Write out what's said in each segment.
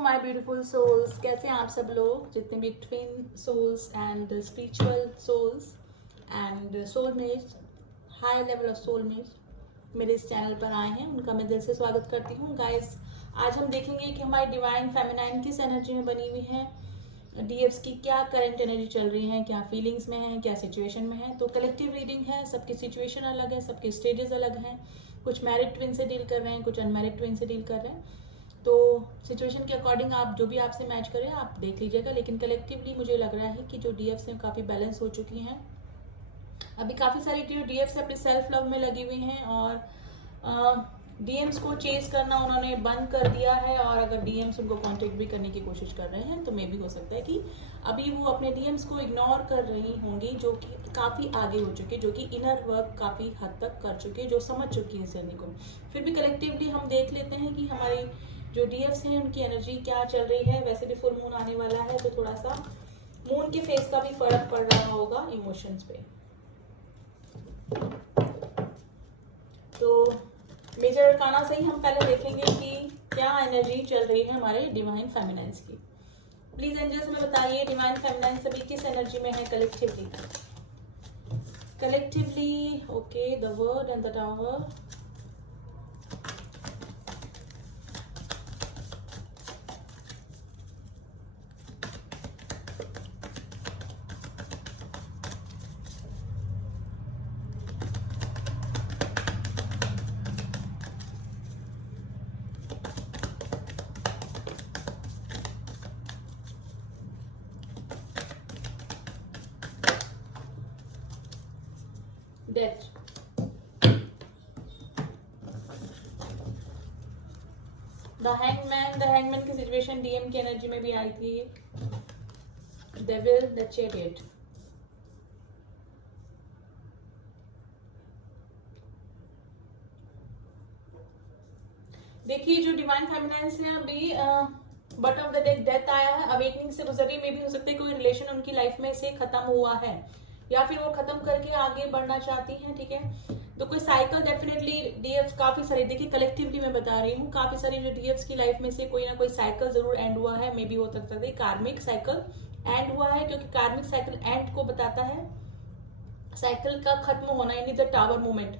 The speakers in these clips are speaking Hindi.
My beautiful souls. कैसे हैं आप सब लोग, जितने भी twin souls and spiritual souls and soulmates, high level of soulmates मेरे इस चैनल पर आए हैं, उनका मैं दिल से स्वागत करती हूँ। गाइस, आज हम देखेंगे कि हमारी डिवाइन फेमिनाइन किस एनर्जी में बनी हुई है, डीएफ्स की क्या करंट एनर्जी चल रही है, क्या फीलिंग्स में है, क्या सिचुएशन में है। तो कलेक्टिव रीडिंग है, सबकी सिचुएशन अलग है, सबके स्टेजेस अलग हैं। कुछ मैरिड ट्विन से डील कर रहे हैं, कुछ अनमैरिड ट्विन से डील कर रहे हैं। तो सिचुएशन के अकॉर्डिंग आप जो भी आपसे मैच करें आप देख लीजिएगा। लेकिन कलेक्टिवली मुझे लग रहा है कि जो डीएफ्स हैं काफ़ी बैलेंस हो चुकी हैं। अभी काफ़ी सारी जो डीएफ्स अपने सेल्फ लव में लगी हुई हैं और डीएम्स को चेस करना उन्होंने बंद कर दिया है। और अगर डीएम्स उनको कांटेक्ट भी करने की कोशिश कर रहे हैं तो मे भी हो सकता है कि अभी वो अपने डीएम्स को इग्नोर कर रही होंगी, जो कि काफ़ी आगे हो चुके, जो कि इनर वर्क काफ़ी हद तक कर चुके, जो समझ चुकी है इस जर्नी को। फिर भी कलेक्टिवली हम देख लेते हैं कि हमारी जो डीएफ्स हैं उनकी एनर्जी क्या चल रही है। वैसे भी फुल मून आने वाला है तो थोड़ा सा मून के फेस का भी फर्क पड़ रहा होगा इमोशंस पे। तो मेजर अरकाना से ही हम पहले देखेंगे कि क्या एनर्जी चल रही है हमारे डिवाइन फेमिनाइन्स की। प्लीज एंजल्स में बताइए डिवाइन फेमिनाइन्स अभी किस एनर्जी में है collectively. Okay, the word and the tower. Death, the hangman की सिचुएशन डीएम की एनर्जी में भी आई थी। Devil, the chariot. देखिए जो डिवाइन फेमिनाइन्स है अभी but of the deck death आया है, अवेकनिंग से गुजर रही। में भी हो सकता है कोई रिलेशन उनकी लाइफ में से खत्म हुआ है या फिर वो खत्म करके आगे बढ़ना चाहती हैं। ठीक है, तो कोई साइकिल डेफिनेटली डीएफ्स काफी सारी, देखिए कलेक्टिवली मैं बता रही हूँ, काफी सारी जो डीएफ्स की लाइफ में से कोई ना कोई साइकिल जरूर एंड हुआ है। मे बी हो सकता है कार्मिक साइकिल एंड हुआ है, क्योंकि कार्मिक साइकिल एंड को बताता है साइकिल का खत्म होना, यानी द टावर मूवमेंट।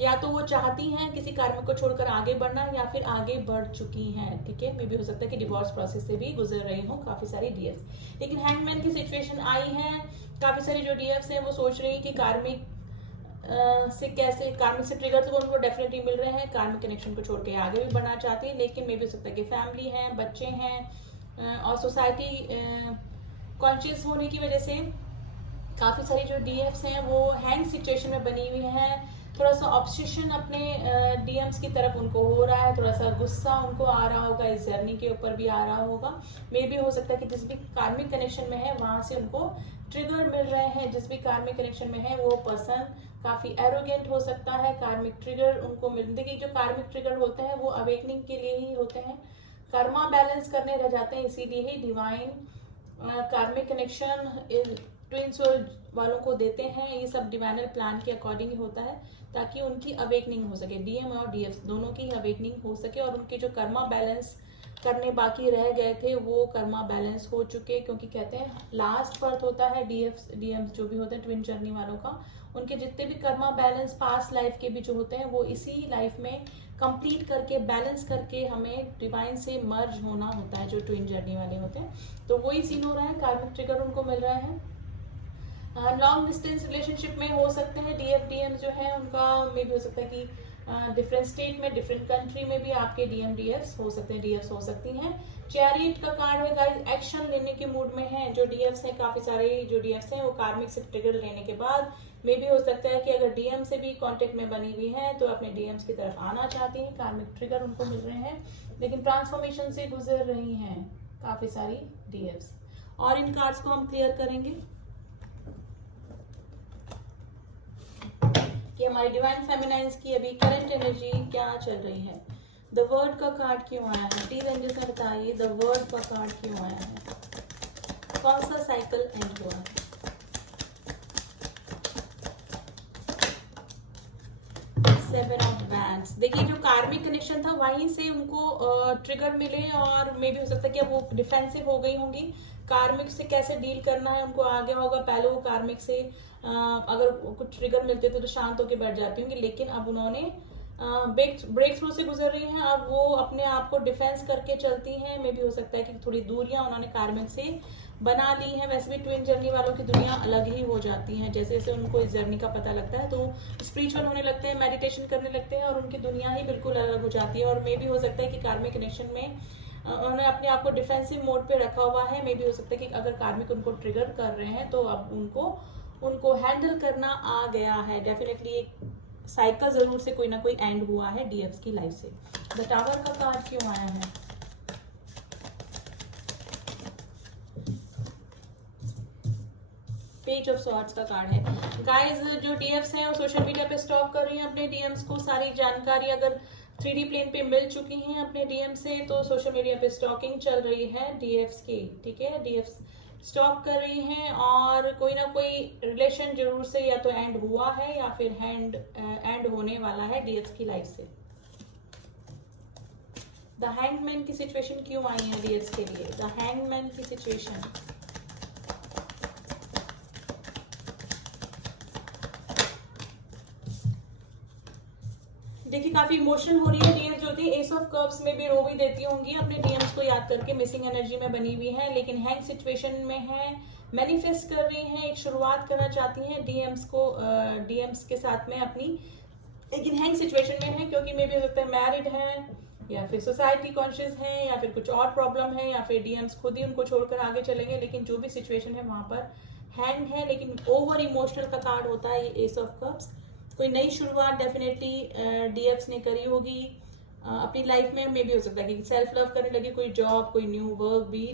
या तो वो चाहती हैं किसी कार्मिक को छोड़कर आगे बढ़ना या फिर आगे बढ़ चुकी हैं। ठीक है, मे भी हो सकता है कि डिवोर्स प्रोसेस से भी गुजर रही हूँ काफी सारी डीएफ्स। लेकिन हैंगमैन की सिचुएशन आई है, काफी सारी जो डीएफ्स हैं वो सोच रही है कि कार्मिक से कैसे, कार्मिक से ट्रिगर तो उनको डेफिनेटली मिल रहे हैं, कार्मिक कनेक्शन को छोड़ के आगे भी बढ़ना चाहती है। लेकिन मे भी हो सकता है कि फैमिली है, बच्चे हैं और सोसाइटी कॉन्शियस होने की वजह से काफी सारी जो डीएफ्स हैं वो हैंग सिचुएशन में बनी हुई हैं। थोड़ा सा ऑब्सेशन अपने डीएम्स की तरफ उनको हो रहा है, थोड़ा सा गुस्सा उनको आ रहा होगा, इस जर्नी के ऊपर भी आ रहा होगा। मे भी हो सकता है कि जिस भी कार्मिक कनेक्शन में है वहां से उनको ट्रिगर मिल रहे हैं। जिस भी कार्मिक कनेक्शन में है वो पर्सन काफी एरोगेंट हो सकता है, कार्मिक ट्रिगर उनको मिल। देखिए जो कार्मिक ट्रिगर होते हैं वो अवेकनिंग के लिए ही होते हैं, कर्मा बैलेंस करने रह जाते हैं। इसीलिए ही डिवाइन कार्मिक कनेक्शन ट्विंस वालों को देते हैं। ये सब डिवाइनल प्लान के अकॉर्डिंग ही होता है, ताकि उनकी अवेकनिंग हो सके, डीएम और डीएफ दोनों की अवेकनिंग हो सके और उनके जो कर्मा बैलेंस करने बाकी रह गए थे वो कर्मा बैलेंस हो चुके। क्योंकि कहते हैं लास्ट बर्थ होता है डीएम जो भी होते हैं ट्विन जर्नी वालों का, उनके जितने भी कर्मा बैलेंस पास्ट लाइफ के भी जो होते हैं वो इसी लाइफ में कंप्लीट करके बैलेंस करके हमें डिवाइन से मर्ज होना होता है, जो ट्विन जर्नी वाले होते हैं। तो वही सीन हो रहा है, कार्मिक ट्रिगर उनको मिल रहा है। लॉन्ग डिस्टेंस रिलेशनशिप में हो सकते हैं डीएफ डीएम जो है उनका, मे भी हो सकता है कि डिफरेंट स्टेट में, डिफरेंट कंट्री में भी आपके डीएम डीएफ्स हो सकते हैं, डीएफ्स हो सकती हैं। चैरियट का कार्ड है गाइस, एक्शन लेने के मूड में है जो डीएफ्स हैं। काफी सारे जो डीएफ्स हैं वो कार्मिक से ट्रिगर लेने के बाद मे भी हो सकता है कि अगर डीएम से भी कांटेक्ट में बनी हुई है तो अपने डीएम्स की तरफ आना चाहती हैं, कार्मिक ट्रिगर उनको मिल रहे हैं, लेकिन ट्रांसफॉर्मेशन से गुजर रही हैं काफी सारी डीएफ्स। और इन कार्ड्स को हम क्लियर करेंगे कि हमारी डिवाइन फेमिनाइन्स की अभी करंट एनर्जी क्या चल रही है। द वर्ड का कार्ड क्यों आया है, प्लीज एंजल्स में बताइए द वर्ड का कार्ड क्यों आया है, कौन सा साइकिल एंड हुआ है। 7 ऑफ वैंड्स। देखिए जो कार्मिक कनेक्शन था वहीं से उनको ट्रिगर मिले और मे भी हो सकता है कि अब वो डिफेंसिव हो गई होंगी। कार्मिक से कैसे डील करना है उनको आ गया होगा। पहले वो कार्मिक से अगर कुछ ट्रिगर मिलते थे तो शांत होकर बैठ जाती होंगी, लेकिन अब उन्होंने ब्रेक थ्रू से गुजर रही हैं। अब वो अपने आप को डिफेंस करके चलती हैं। मे भी हो सकता है कि थोड़ी दूरियां उन्होंने कार्मिक से बना ली हैं। वैसे भी ट्विन जर्नी वालों की दुनिया अलग ही हो जाती हैं। जैसे जैसे उनको इस जर्नी का पता लगता है तो स्पिरिचुअल होने लगते हैं, मेडिटेशन करने लगते हैं और उनकी दुनिया ही बिल्कुल अलग हो जाती है। और मे भी हो सकता है कि कार्मिक कनेक्शन में उन्होंने अपने आप को डिफेंसिव मोड पे रखा हुआ है। मे भी हो सकता है कि अगर कार्मिक उनको ट्रिगर कर रहे हैं तो अब उनको हैंडल करना आ गया है। डेफिनेटली एक साइकिल जरूर से कोई ना कोई एंड हुआ है डीएफ्स की लाइफ से। द टावर का कार्ड क्यों आया है? पेज ऑफ सॉर्ड्स का कार्ड है। गाइस जो डीएफ्स हैं वो सोशल मीडिया पे स्टॉक कर रही हैं अपने डीएम्स को। सारी जानकारी अगर 3D प्लेन पे मिल चुकी हैं अपने डीएम से तो सोशल मीडिया पे स्टॉकिंग चल रही है डीएफ्स की, ठीक है। डीएफ्स स्टॉक कर रही हैं और कोई ना कोई रिलेशन जरूर से या तो एंड हुआ है या फिर एंड होने वाला है डीएफ्स की लाइफ से। द हैंगमैन की सिचुएशन क्यों आई है डीएफ्स के लिए? द हैंगमैन की सिचुएशन, देखिए काफी इमोशनल हो रही है डीएम्स जो होती है। एस ऑफ कप्स में भी रो भी देती होंगी अपने डीएम्स को याद करके, मिसिंग एनर्जी में बनी हुई है, लेकिन हैंग सिचुएशन में है, मैनिफेस्ट कर रही हैं, एक शुरुआत करना चाहती हैं डीएम्स के साथ में अपनी, लेकिन हैंग सिचुएशन में है क्योंकि मे भी हो सकता है मैरिड है या फिर सोसाइटी कॉन्शियस है या फिर कुछ और प्रॉब्लम है या फिर डीएम्स खुद ही उनको छोड़कर आगे चलेंगे। लेकिन जो भी सिचुएशन है वहां पर हैंग है, लेकिन ओवर इमोशनल का कार्ड होता है ये एस ऑफ कप्स। कोई नई शुरुआत डेफिनेटली डीएफ्स ने करी होगी अपनी लाइफ में। मे भी हो सकता है कि सेल्फ लव करने लगे, कोई जॉब कोई न्यू वर्क भी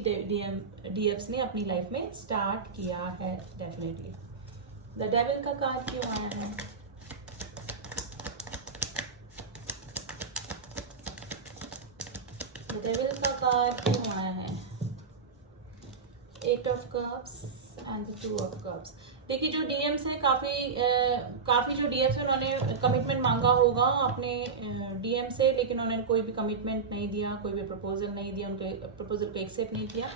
डीएफ्स ने अपनी लाइफ में स्टार्ट किया है डेफिनेटली। द डेविल का कार्ड क्यों आया है? द डेविल का कार्ड क्यों आया है? 8 of cups and 2 of cups. देखिए जो डीएम्स हैं काफी जो डीएम्स है उन्होंने कमिटमेंट मांगा होगा अपने डीएम से, लेकिन उन्होंने कोई भी कमिटमेंट नहीं दिया, कोई भी प्रपोजल नहीं दिया, उनके प्रपोजल को एक्सेप्ट नहीं किया।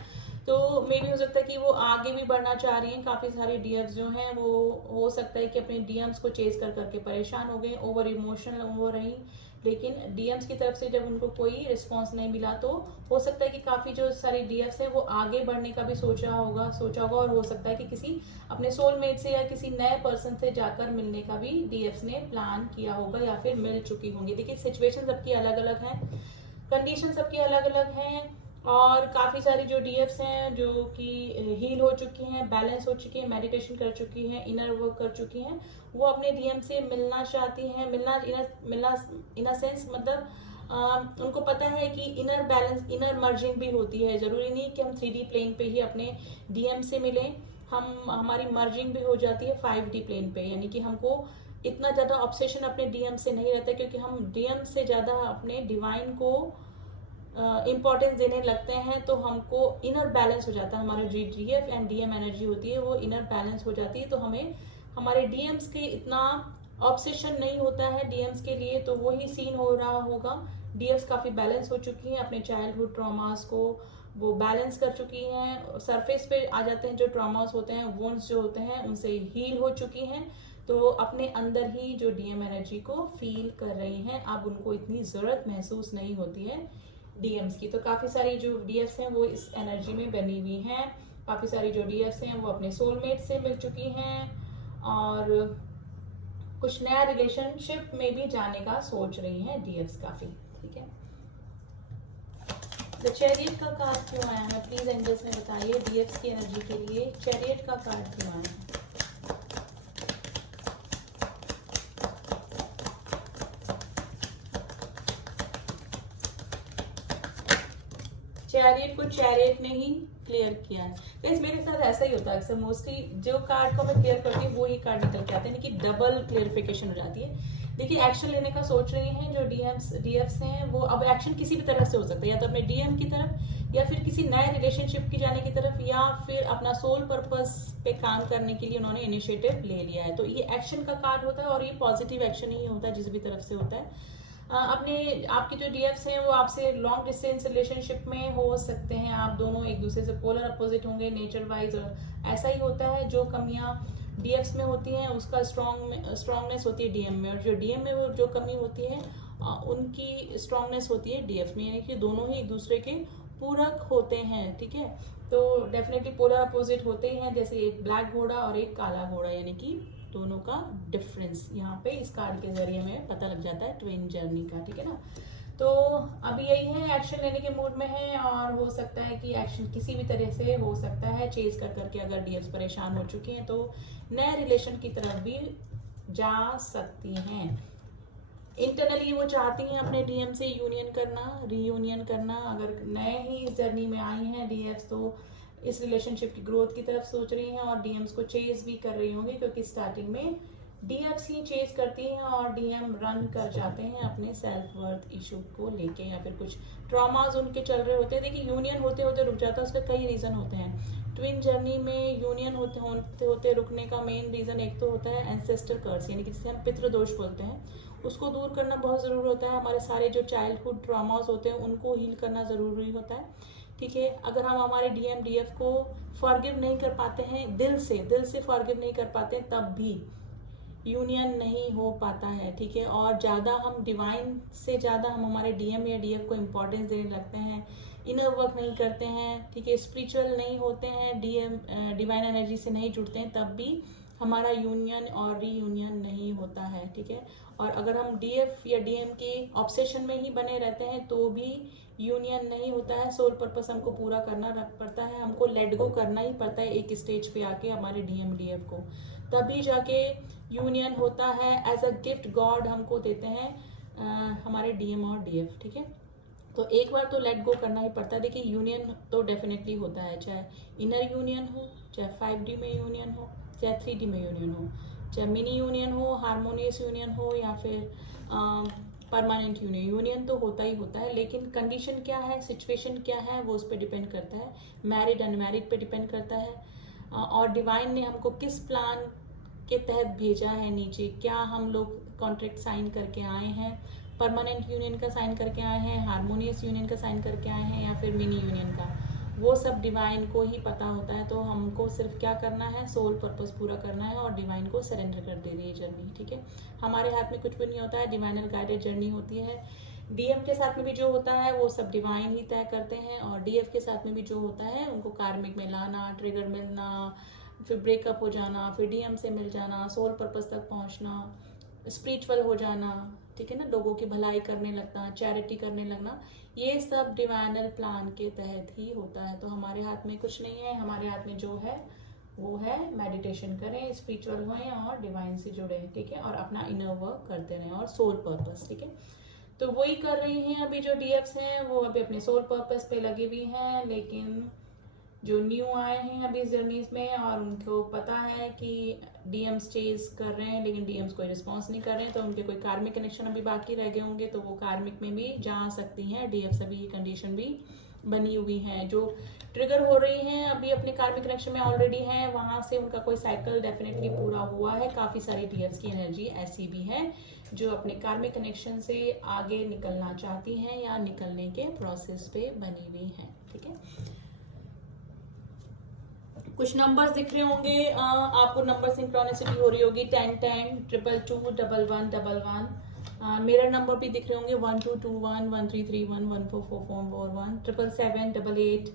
तो मे भी हो सकता है कि वो आगे भी बढ़ना चाह रही हैं। काफी सारी डीएम्स जो हैं वो हो सकता है कि अपने डीएम्स को चेज कर करके परेशान हो गए, ओवर इमोशनल हो रही, लेकिन डीएम्स की तरफ से जब उनको कोई रिस्पांस नहीं मिला तो हो सकता है कि काफी जो सारी डीएफ्स है वो आगे बढ़ने का भी सोचा होगा और हो सकता है कि किसी अपने सोलमेट से या किसी नए पर्सन से जाकर मिलने का भी डीएफ्स ने प्लान किया होगा या फिर मिल चुकी होंगी। देखिए सिचुएशन सबकी अलग अलग है, कंडीशन सबकी अलग अलग हैं और काफी सारी जो डीएफ्स हैं जो कि हील हो चुकी हैं, बैलेंस हो चुकी हैं, मेडिटेशन कर चुकी हैं, इनर वर्क कर चुकी हैं, वो अपने डीएम से मिलना चाहती हैं। मिलना इन अ सेंस मतलब उनको पता है कि इनर बैलेंस, इनर मर्जिंग भी होती है। जरूरी नहीं कि हम 3D प्लेन पे ही अपने डीएम से मिलें, हमारी मर्जिंग भी हो जाती है 5D प्लेन पे, यानी कि हमको इतना ज्यादा ऑब्सेशन अपने डीएम से नहीं रहता क्योंकि हम डीएम से ज्यादा अपने डिवाइन को इम्पोर्टेंस देने लगते हैं तो हमको इनर बैलेंस हो जाता है। हमारा जो डीएफ एंड डीएम एनर्जी होती है वो इनर बैलेंस हो जाती है, तो हमें हमारे डीएम्स के इतना ऑब्सेशन नहीं होता है डीएम्स के लिए। तो वही सीन हो रहा होगा, डीएम्स काफी बैलेंस हो चुकी हैं, अपने चाइल्डहुड ट्रॉमास को वो बैलेंस कर चुकी हैं, सरफेस पे आ जाते हैं जो ट्रॉमास होते हैं, वोन्स जो होते हैं उनसे हील हो चुकी हैं, तो अपने अंदर ही जो डीएम एनर्जी को फील कर रही हैं। अब उनको इतनी जरूरत महसूस नहीं होती है डीएम्स की। तो काफी सारी जो डीएफ्स हैं वो इस एनर्जी में बनी हुई हैं। काफी सारी जो डीएफ्स हैं वो अपने सोलमेट से मिल चुकी हैं और कुछ नया रिलेशनशिप में भी जाने का सोच रही हैं डीएफ्स काफी, ठीक है। द चैरियट का कार्ड क्यों आया है? प्लीज एंजल्स में बताइए डीएफ्स की एनर्जी के लिए चैरियट का कार्ड क्यों आया है? चैरियट को चैरियट ने ही क्लियर किया है। गाइस मेरे साथ ऐसा ही होता है अक्सर, मोस्टली जो कार्ड को मैं क्लियर करती हूँ वो ही कार्ड निकल के आते हैं, यानी कि डबल क्लियरिफिकेशन हो जाती है। देखिए एक्शन लेने का सोच रही हैं जो डीएफ्स हैं, वो अब एक्शन किसी भी तरह से हो सकता है, या तो अपने डीएम की तरफ, या फिर किसी नए रिलेशनशिप की जाने की तरफ, या फिर अपना सोल पर्पस पे काम करने के लिए उन्होंने इनिशिएटिव ले लिया है। तो ये एक्शन का कार्ड होता है और ये पॉजिटिव एक्शन ही होता है जिस भी तरफ से होता है। अपने आपके जो डीएफ्स हैं वो आपसे लॉन्ग डिस्टेंस रिलेशनशिप में हो सकते हैं, आप दोनों एक दूसरे से पोलर अपोजिट होंगे नेचर वाइज, और ऐसा ही होता है जो कमियां डीएफ्स में होती हैं उसका स्ट्रांगनेस होती है डीएम में, और जो डीएम में वो जो कमी होती है उनकी स्ट्रांगनेस होती है डीएफ में, यानी कि दोनों ही एक दूसरे के पूरक होते हैं। ठीक है, तो डेफिनेटली पोलर अपोजिट होते ही हैं, जैसे एक ब्लैक घोड़ा और एक काला घोड़ा, यानी कि दोनों का डिफरेंस यहाँ पे इस कार्ड के जरिए में पता लग जाता है ट्विन जर्नी का। ठीक है ना, तो अभी यही है, एक्शन लेने के मूड में है, और हो सकता है कि एक्शन किसी भी तरह से हो सकता है चेज कर करके, अगर डीएफ्स परेशान हो चुके हैं तो नए रिलेशन की तरफ भी जा सकती हैं। इंटरनली वो चाहती हैं अपने डीएम से यूनियन करना, रीयूनियन करना। अगर नए ही इस जर्नी में आई हैं डीएफ्स तो इस रिलेशनशिप की ग्रोथ की तरफ सोच रही हैं, और डीएम्स को चेज भी कर रही होंगी, क्योंकि स्टार्टिंग में डीएफ्स ही चेज करती हैं और डीएम रन कर जाते हैं अपने सेल्फ वर्थ इशू को लेके, या फिर कुछ ट्रॉमाज उनके चल रहे होते हैं। देखिए यूनियन होते होते रुक जाता है, उसके कई रीजन होते हैं। ट्विन जर्नी में यूनियन होते होते रुकने का मेन रीजन एक तो होता है एंसेस्टर कर्स, यानी कि जिसे हम पितृदोष बोलते हैं, उसको दूर करना बहुत जरूरी होता है। हमारे सारे जो चाइल्डहुड ट्रॉमास होते हैं उनको हील करना जरूरी होता है। ठीक है, अगर हम हमारे डीएम डीएफ को फॉरगिव नहीं कर पाते हैं, दिल से फॉरगिव नहीं कर पाते, तब भी यूनियन नहीं हो पाता है। ठीक है, और ज़्यादा हम डिवाइन से ज़्यादा हम हमारे डीएम या डीएफ को इम्पोर्टेंस देने लगते हैं, इनर वर्क नहीं करते हैं, ठीक है, स्पिरिचुअल नहीं होते हैं, डीएम डिवाइन एनर्जी से नहीं जुड़ते हैं, तब भी हमारा यूनियन और रीयूनियन नहीं होता है। ठीक है, और अगर हम डीएफ या डीएम के ऑब्सेशन में ही बने रहते हैं तो भी यूनियन नहीं होता है। सोल पर्पस हमको पूरा करना पड़ता है, हमको लेट गो करना ही पड़ता है एक स्टेज पे आके हमारे डीएम डीएफ को, तभी जाके यूनियन होता है। एज अ गिफ्ट गॉड हमको देते हैं हमारे डीएम और डीएफ। ठीक है, तो एक बार तो लेट गो करना ही पड़ता है। देखिए यूनियन तो डेफिनेटली होता है, चाहे इनर यूनियन हो, चाहे 5D में यूनियन हो, चाहे 3D में यूनियन हो, चाहे मिनी यूनियन हो, हारमोनियस यूनियन हो, या फिर परमानेंट यूनियन। यूनियन तो होता ही होता है, लेकिन कंडीशन क्या है, सिचुएशन क्या है, वो उस पर डिपेंड करता है, मैरिड अनमैरिड पे डिपेंड करता है, और डिवाइन ने हमको किस प्लान के तहत भेजा है नीचे, क्या हम लोग कॉन्ट्रैक्ट साइन करके आए हैं, परमानेंट यूनियन का साइन करके आए हैं, हारमोनियस यूनियन का साइन करके आए हैं, या फिर मिनी यूनियन का, वो सब डिवाइन को ही पता होता है। तो हमको सिर्फ क्या करना है, सोल पर्पस पूरा करना है और डिवाइन को सरेंडर कर दे रही है जर्नी। ठीक है, हमारे हाथ में कुछ भी नहीं होता है, डिवाइनल गाइडेड जर्नी होती है। डीएम के साथ में भी जो होता है वो सब डिवाइन ही तय करते हैं, और डीएफ के साथ में भी जो होता है उनको कार्मिक में लाना, ट्रिगर मिलना, फिर ब्रेकअप हो जाना, फिर डीएम से मिल जाना, सोल पर्पस तक पहुंचना, स्पिरिचुअल हो जाना, ठीक है ना, लोगों की भलाई करने लगना, चैरिटी करने लगना, ये सब डिवाइनल प्लान के तहत ही होता है। तो हमारे हाथ में कुछ नहीं है, हमारे हाथ में जो है वो है मेडिटेशन करें, स्पिरिचुअल होएं और डिवाइन से जुड़े, ठीक है, और अपना इनर वर्क करते रहें, और सोल पर्पस। ठीक है, तो वही कर रही हैं अभी जो डीएफ्स हैं, वो अभी अपने सोल पर्पस पे लगी हुई हैं, लेकिन जो न्यू आए हैं अभी इस जर्नीज में और उनको पता है कि डीएम्स चेज कर रहे हैं लेकिन डीएम्स कोई रिस्पॉन्स नहीं कर रहे हैं, तो उनके कोई कार्मिक कनेक्शन अभी बाकी रह गए होंगे, तो वो कार्मिक में भी जा सकती हैं डीएफ्स। अभी ये कंडीशन भी बनी हुई है, जो ट्रिगर हो रही हैं अभी अपने कार्मिक कनेक्शन में ऑलरेडी हैं, वहां से उनका कोई साइकिल डेफिनेटली पूरा हुआ है। काफी सारी डीएफ्स की एनर्जी ऐसी भी है जो अपने कार्मिक कनेक्शन से आगे निकलना चाहती हैं या निकलने के प्रोसेस पे बनी हुई हैं। ठीक है, कुछ नंबर्स दिख रहे होंगे आपको, नंबर सिंक्रोनिसिटी हो रही होगी 10 10 222 11 11। मेरा नंबर भी दिख रहे होंगे 1221 1331 144441 777 88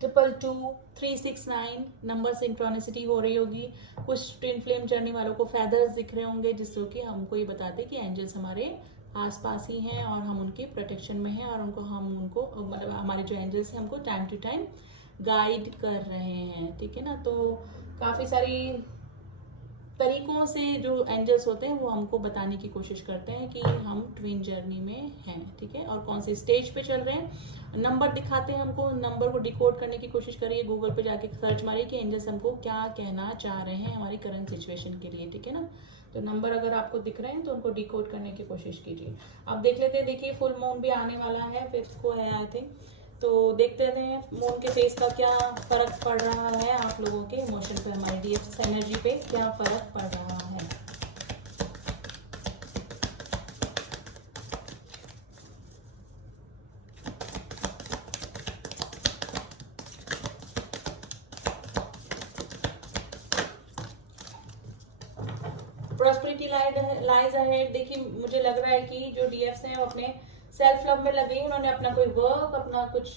222 369। नंबर सिंक्रोनिसिटी हो रही होगी। कुछ ट्विन फ्लेम जर्नी वालों को फेदर्स दिख रहे होंगे, जिससे कि हमको ये बताते कि एंजल्स हमारे आसपास ही हैं और हम उनके प्रोटेक्शन में हैं, और उनको मतलब हमारे जो एंजल्स हैं हमको टाइम टू टाइम गाइड कर रहे हैं। ठीक है ना, तो काफी सारी तरीकों से जो एंजल्स होते हैं वो हमको बताने की कोशिश करते हैं कि हम ट्विन जर्नी में हैं, ठीक है, और कौन सी स्टेज पे चल रहे हैं। नंबर दिखाते हैं हमको, नंबर को डिकोड करने की कोशिश करिए, गूगल पे जाके सर्च मारिए कि एंजल्स हमको क्या कहना चाह रहे हैं हमारी करंट सिचुएशन के लिए, ठीक है ना। तो नंबर अगर आपको दिख रहे हैं तो उनको डिकोड करने की कोशिश कीजिए। अब देख लेते हैं, देखिए फुल मून भी आने वाला है, 5th को है आई थिंक। तो देखते हैं मून के फेस का क्या फर्क पड़ रहा है आप लोगों के इमोशन पे, हमारी डीएफ एनर्जी पे क्या फर्क पड़ रहा है। Prosperity lies ahead. देखिए मुझे लग रहा है कि जो डीएफ्स हैं वो अपने सेल्फ लव में लगे, उन्होंने अपना कोई वर्क, अपना कुछ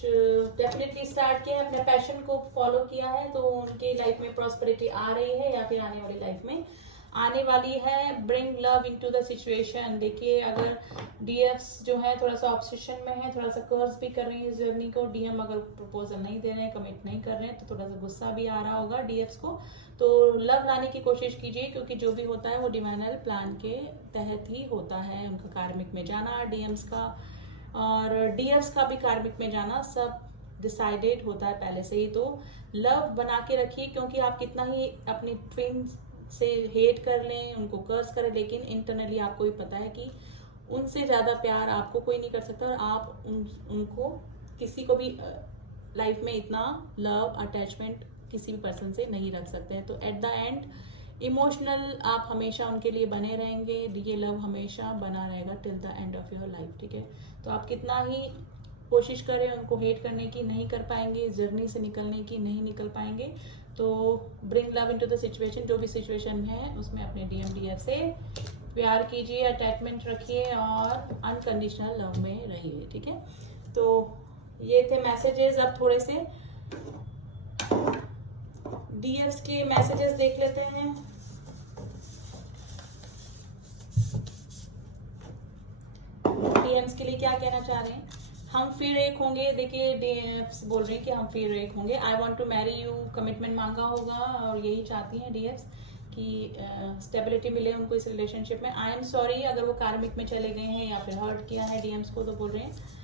डेफिनेटली स्टार्ट किया है, अपने पैशन को फॉलो किया है, तो उनकी लाइफ में प्रॉस्पेरिटी आ रही है या फिर आने वाली लाइफ में आने वाली है। Bring love into the situation. देखिए अगर डीएफ्स जो है थोड़ा सा ऑब्सेशन में है, थोड़ा सा कर्ज भी कर रही है इस जर्नी को, डीएम अगर प्रपोजल नहीं दे रहे हैं, कमिट नहीं कर रहे हैं, तो थोड़ा सा गुस्सा भी आ रहा होगा डीएफ्स को। तो लव लाने की कोशिश कीजिए, क्योंकि जो भी होता है वो डिवाइनल प्लान के तहत ही होता है। उनका कार्मिक में जाना, डीएम्स का और डीएफ्स का भी कार्मिक में जाना, सब डिसाइडेड होता है पहले से ही। तो लव बना के रखिए, क्योंकि आप कितना ही अपनी ट्विन से हेट कर लें, उनको कर्ज करें, लेकिन इंटरनली आपको भी पता है कि उनसे ज्यादा प्यार आपको कोई नहीं कर सकता, और आप उनको किसी को भी लाइफ में इतना लव अटैचमेंट किसी भी पर्सन से नहीं रख सकते हैं। तो एट द एंड इमोशनल आप हमेशा उनके लिए बने रहेंगे, ये लव हमेशा बना रहेगा till the end of your life, ठीक है। तो आप कितना ही कोशिश करें उनको हेट करने की, नहीं कर पाएंगे, जर्नी से निकलने की नहीं निकल पाएंगे। तो bring love into the situation, जो भी सिचुएशन है उसमें अपने डीएफ से प्यार कीजिए, अटैचमेंट रखिए और अनकंडीशनल लव में रहिए, ठीक है। तो ये थे मैसेजेस। अब थोड़े से डीएफ्स के मैसेजेस देख लेते हैं। डीएम्स के लिए क्या कहना चाह रहे हैं, हम फिर एक होंगे। देखिए डीएफ्स बोल रहे हैं कि हम फिर एक होंगे। I want to marry you, commitment मांगा होगा और यही चाहती हैं डीएफ्स कि स्टेबिलिटी मिले उनको इस रिलेशनशिप में। आई एम सॉरी अगर वो कार्मिक में चले गए हैं या फिर हर्ट किया है डीएम्स को, तो बोल रहे हैं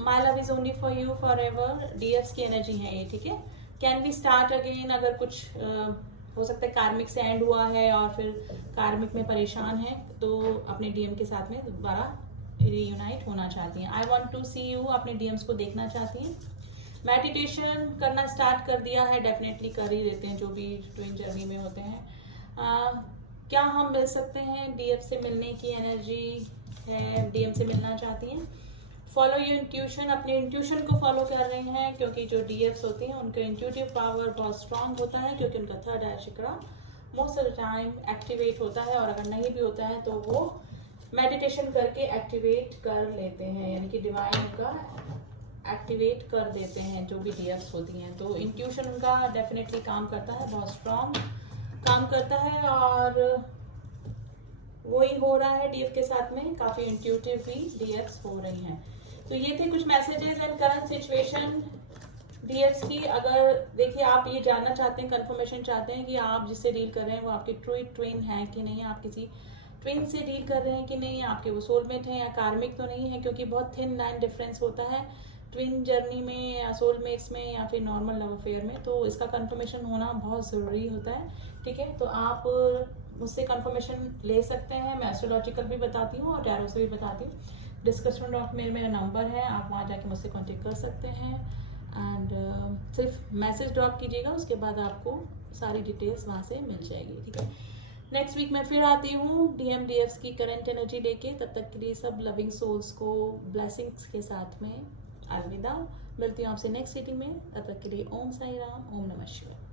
my love is only for you forever. डीएफ्स की एनर्जी है ये, ठीक है। कैन बी स्टार्ट अगेन, अगर कुछ हो सकता है कार्मिक से एंड हुआ है और फिर कार्मिक में परेशान है, तो अपने डीएम के साथ में दोबारा रीयूनाइट होना चाहती हैं। I want to see you, अपने डीएम्स को देखना चाहती हैं। मेडिटेशन करना स्टार्ट कर दिया है, डेफिनेटली कर ही देते हैं जो भी ट्विन जर्नी में होते हैं। क्या हम मिल सकते हैं, डीएफ से मिलने की एनर्जी है, डीएम से मिलना चाहती हैं। फॉलो योर इंट्यूशन, अपने इंट्यूशन को फॉलो कर रहे हैं, क्योंकि जो डीएफ्स होती हैं उनका इंट्यूटिव पावर बहुत स्ट्रांग होता है, क्योंकि उनका third I chakra most of the time activate होता है, और अगर नहीं भी होता है तो वो मेडिटेशन करके एक्टिवेट कर लेते हैं, यानी कि डिवाइन का एक्टिवेट कर देते हैं जो भी डीएफ्स होती हैं। तो इंट्यूशन उनका डेफिनेटली काम करता है, बहुत स्ट्रांग काम करता है, और वही हो रहा है डीएफ के साथ में, काफी इंट्यूटिव भी डीएफ्स हो रही हैं। तो ये थे कुछ मैसेजेस एंड करंट सिचुएशन डीएफ्स की। अगर देखिए आप ये जानना चाहते हैं, कंफर्मेशन चाहते हैं कि आप जिससे डील कर रहे हैं वो आपकी ट्रू ट्विन है कि नहीं, आप किसी ट्विन से डील कर रहे हैं कि नहीं, आपके वो सोलमेट हैं या कार्मिक तो नहीं है, क्योंकि बहुत थिन लाइन डिफरेंस होता है ट्विन जर्नी में या सोलमेट्स में या फिर नॉर्मल लव अफेयर में। तो इसका कंफर्मेशन होना बहुत ज़रूरी होता है, ठीक है। तो आप मुझसे कंफर्मेशन ले सकते हैं, मैं एस्ट्रोलॉजिकल भी बताती हूँ और टैरो से भी बताती हूँ। डिस्कशन डॉट में मेरा नंबर है, आप वहाँ जाके मुझसे कांटेक्ट कर सकते हैं। एंड सिर्फ मैसेज ड्रॉप कीजिएगा, उसके बाद आपको सारी डिटेल्स वहाँ से मिल जाएगी, ठीक है। नेक्स्ट वीक मैं फिर आती हूँ डीएम डीएफ्स की करंट एनर्जी लेके। तब तक के लिए सब लविंग सोल्स को ब्लेसिंग्स के साथ में अलविदा। मिलती हूँ आपसे नेक्स्ट रीडिंग में, तब तक के लिए ओम साई राम, ओम नमः शिवाय।